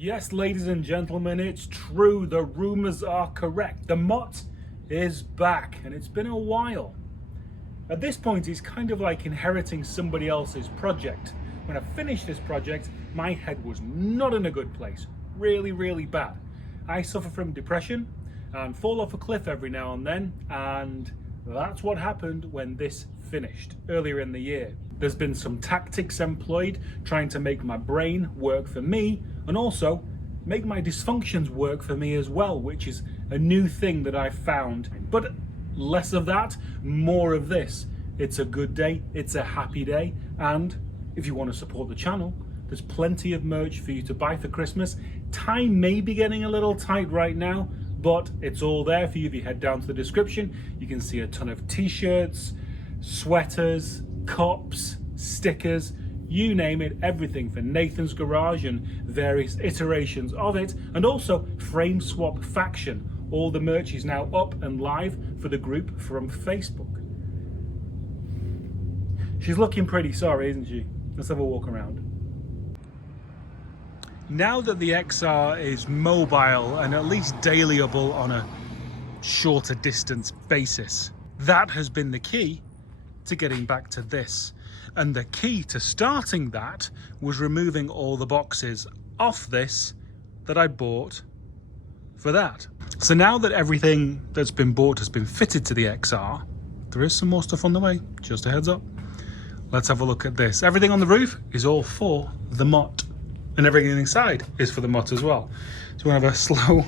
Yes, ladies and gentlemen, it's true. The rumors are correct. The Mutt is back, and it's been a while. At this point, it's kind of like inheriting somebody else's project. When I finished this project, my head was not in a good place. Really, really bad. I suffer from depression and fall off a cliff every now and then, and that's what happened when this finished earlier in the year. There's been some tactics employed trying to make my brain work for me and also make my dysfunctions work for me as well, which is a new thing that I've found. But less of that, more of this. It's a good day, it's a happy day, and if you want to support the channel, there's plenty of merch for you to buy for Christmas. Time may be getting a little tight right now, but it's all there for you. If you head down to the description, you can see a ton of t-shirts, sweaters, cups, stickers, you name it, everything for Nathan's Garage and various iterations of it, and also Frame Swap Faction. All the merch is now up and live for the group from Facebook. She's looking pretty sorry, isn't she? Let's have a walk around. Now that the XR is mobile and at least dailyable on a shorter distance basis, that has been the key to getting back to this. And the key to starting that was removing all the boxes off this that I bought for that. So now that everything that's been bought has been fitted to the XR, there is some more stuff on the way, just a heads up. Let's have a look at this. Everything on the roof is all for the Mutt, and everything inside is for the Mutt as well. So we're gonna have a slow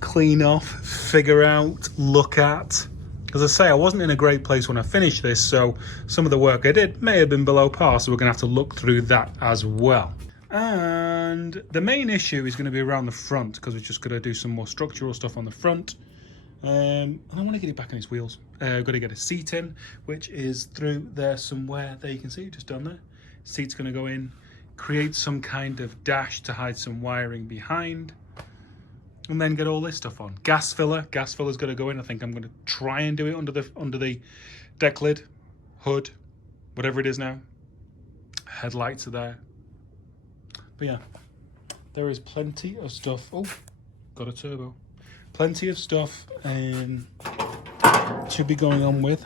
clean off, figure out, look at. As I say, I wasn't in a great place when I finished this, so some of the work I did may have been below par, so we're gonna have to look through that as well. And the main issue is gonna be around the front, because we're just gonna do some more structural stuff on the front. And I wanna get it back on its wheels. I've gotta get a seat in, which is through there somewhere. There you can see, just down there. Seat's gonna go in, create some kind of dash to hide some wiring behind, and then get all this stuff on. Gas filler's gonna go in. I think I'm gonna try and do it under the deck lid, hood, whatever it is now. Headlights are there. But yeah, there is plenty of stuff. Oh, got a turbo. Plenty of stuff to be going on with.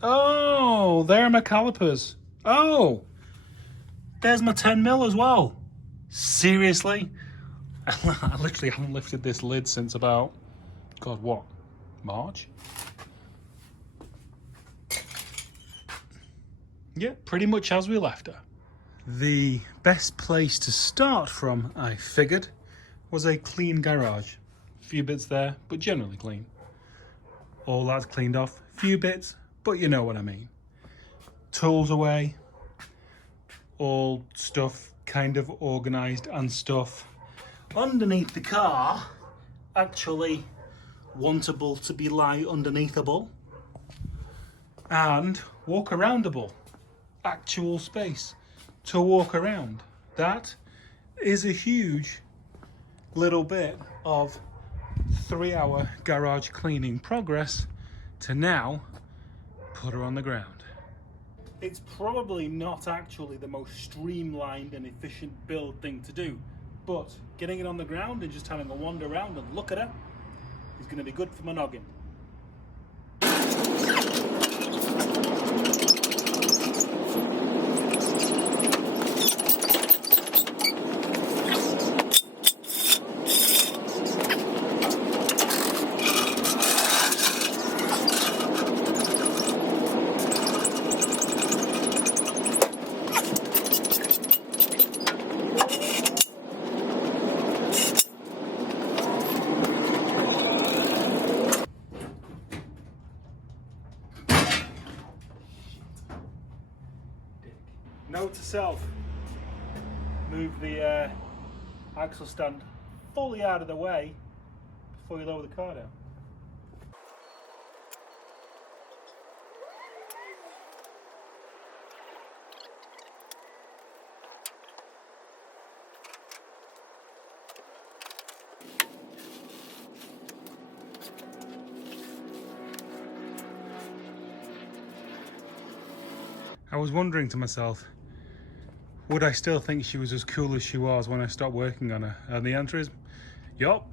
Oh, there are my calipers. Oh, there's my 10mm as well. Seriously? I literally haven't lifted this lid since about, God, what? March? Yeah, pretty much as we left her. The best place to start from, I figured, was a clean garage. A few bits there, but generally clean. All that's cleaned off. Few bits, but you know what I mean. Tools away. All stuff kind of organised and stuff underneath the car, actually wantable to be lie underneathable, and walk aroundable, actual space to walk around. That is a huge little bit of 3-hour garage cleaning progress to now put her on the ground. It's probably not actually the most streamlined and efficient build thing to do, but getting it on the ground and just having a wander around and look at her is going to be good for my noggin. Note to self, move the axle stand fully out of the way before you lower the car down. I was wondering to myself, Would I still think she was as cool as she was when I stopped working on her? And the answer is, yup.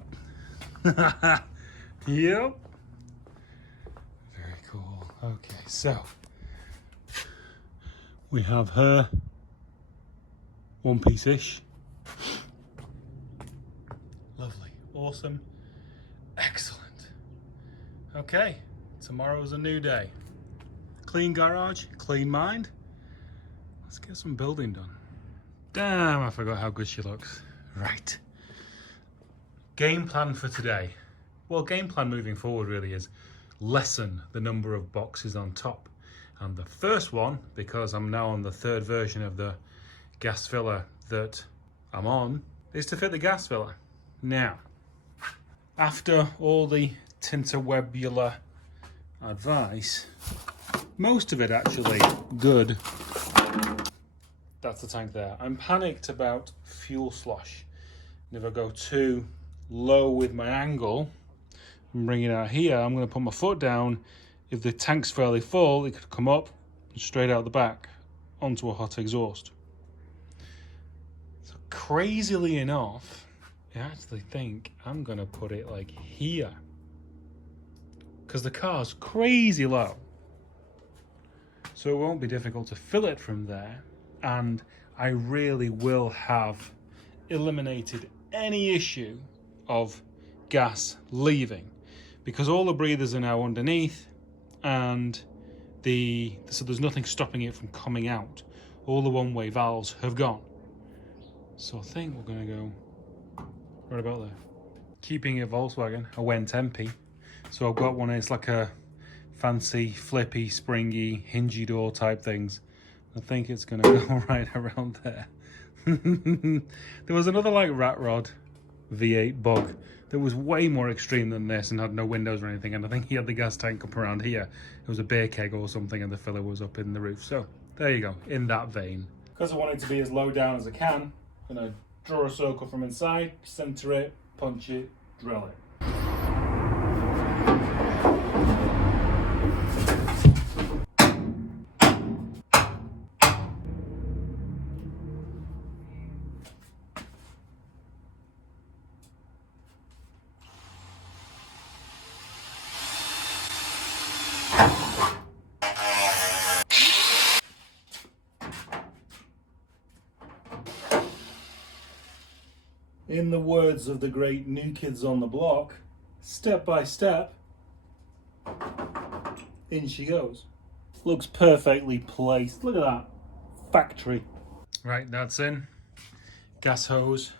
Yep. Very cool. Okay, so we have her one piece-ish. Lovely, awesome, excellent. Okay, tomorrow's a new day. Clean garage, clean mind. Let's get some building done. Damn, I forgot how good she looks. Right. Game plan for today. Well, game plan moving forward really is lessen the number of boxes on top. And the first one, because I'm now on the third version of the gas filler that I'm on, is to fit the gas filler. Now, after all the tinterwebular advice, most of it actually good. That's the tank there. I'm panicked about fuel slosh. And if I go too low with my angle and bring it out here, I'm going to put my foot down. If the tank's fairly full, it could come up and straight out the back onto a hot exhaust. So crazily enough, I actually think I'm going to put it like here, because the car's crazy low. So it won't be difficult to fill it from there. And I really will have eliminated any issue of gas leaving, because all the breathers are now underneath, and so there's nothing stopping it from coming out. All the one-way valves have gone. So I think we're going to go right about there. Keeping it Volkswagen, I went empty. So I've got one, it's like a fancy, flippy, springy, hingy door type things. I think it's going to go right around there. There was another like rat rod V8 bug that was way more extreme than this and had no windows or anything, and I think he had the gas tank up around here. It was a beer keg or something and the filler was up in the roof. So there you go, in that vein. Because I want it to be as low down as I can, I'm going to draw a circle from inside, center it, punch it, drill it. In the words of the great New Kids on the Block, step by step, in she goes. Looks perfectly placed. Look at that. Factory. Right, that's in. Gas hose.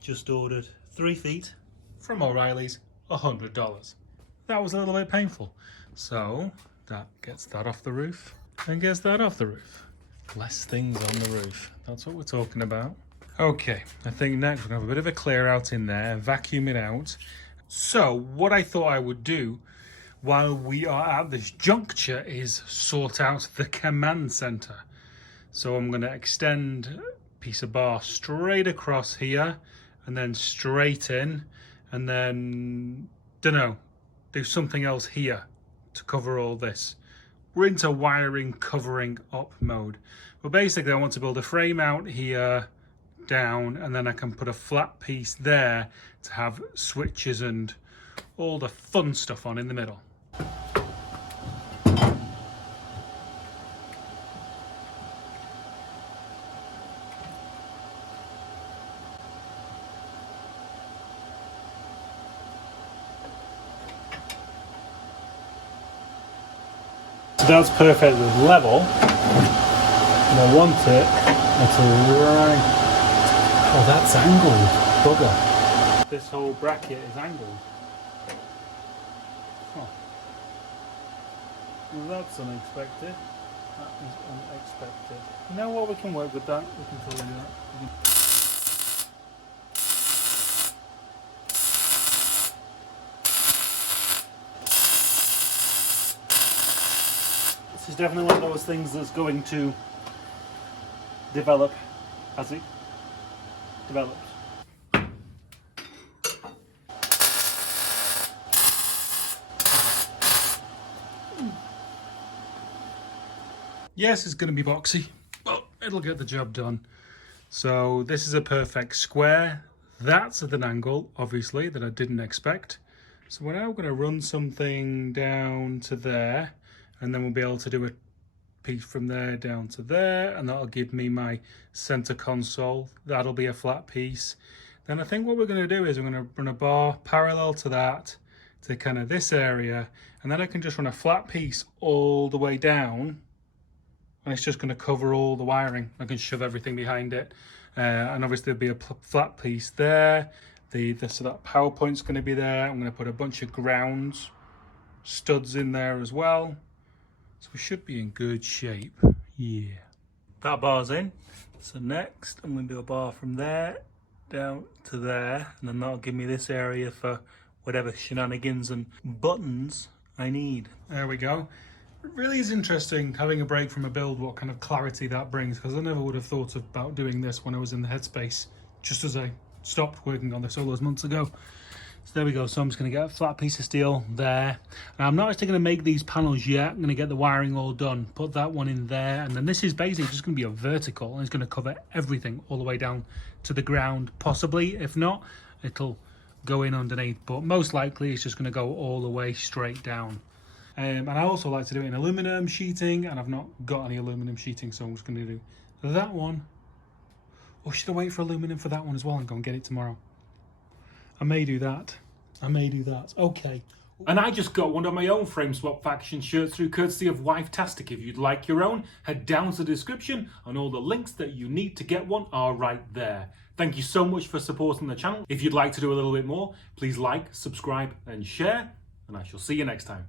Just ordered 3 feet from O'Reilly's, $100. That was a little bit painful. So that gets that off the roof and gets that off the roof. Less things on the roof. That's what we're talking about. Okay, I think next we're going to have a bit of a clear out in there, vacuum it out. So what I thought I would do while we are at this juncture is sort out the command center. So I'm going to extend a piece of bar straight across here and then straight in, and then, do something else here to cover all this. We're into wiring covering up mode. But basically I want to build a frame out here, down, and then I can put a flat piece there to have switches and all the fun stuff on in the middle. So that's perfectly level, and I want it at right. Oh, that's angled, bugger. This whole bracket is angled. Oh. Well, that's unexpected. That is unexpected. You know what, we can work with that. We can totally do that. This is definitely one of those things that's going to develop as it develops. Yes, it's going to be boxy, but it'll get the job done. So this is a perfect square. That's at an angle, obviously, that I didn't expect. So we're now going to run something down to there, and then we'll be able to do a piece from there down to there, and that'll give me my center console. That'll be a flat piece. Then I think what we're going to do is we're going to run a bar parallel to that, to kind of this area, and then I can just run a flat piece all the way down, and it's just going to cover all the wiring. I can shove everything behind it, and obviously there'll be a flat piece there. So that power point's going to be there. I'm going to put a bunch of ground studs in there as well. So we should be in good shape. Yeah. That bar's in. So next I'm going to do a bar from there down to there, and then that'll give me this area for whatever shenanigans and buttons I need. There we go. It really is interesting having a break from a build, what kind of clarity that brings, because I never would have thought about doing this when I was in the headspace, just as I stopped working on this all those months ago. So there we go. So I'm just going to get a flat piece of steel there. Now I'm not actually going to make these panels yet. I'm going to get the wiring all done, put that one in there, and then this is basically just going to be a vertical, and it's going to cover everything all the way down to the ground. Possibly, if not, it'll go in underneath, but most likely it's just going to go all the way straight down. And I also like to do it in aluminum sheeting, and I've not got any aluminum sheeting, so I'm just going to do that one. Or should I wait for aluminum for that one as well and go and get it tomorrow? I may do that. Okay. And I just got one of my own Frame Swap Faction shirts through courtesy of Wifetastic. If you'd like your own, head down to the description, and all the links that you need to get one are right there. Thank you so much for supporting the channel. If you'd like to do a little bit more, please like, subscribe and share, and I shall see you next time.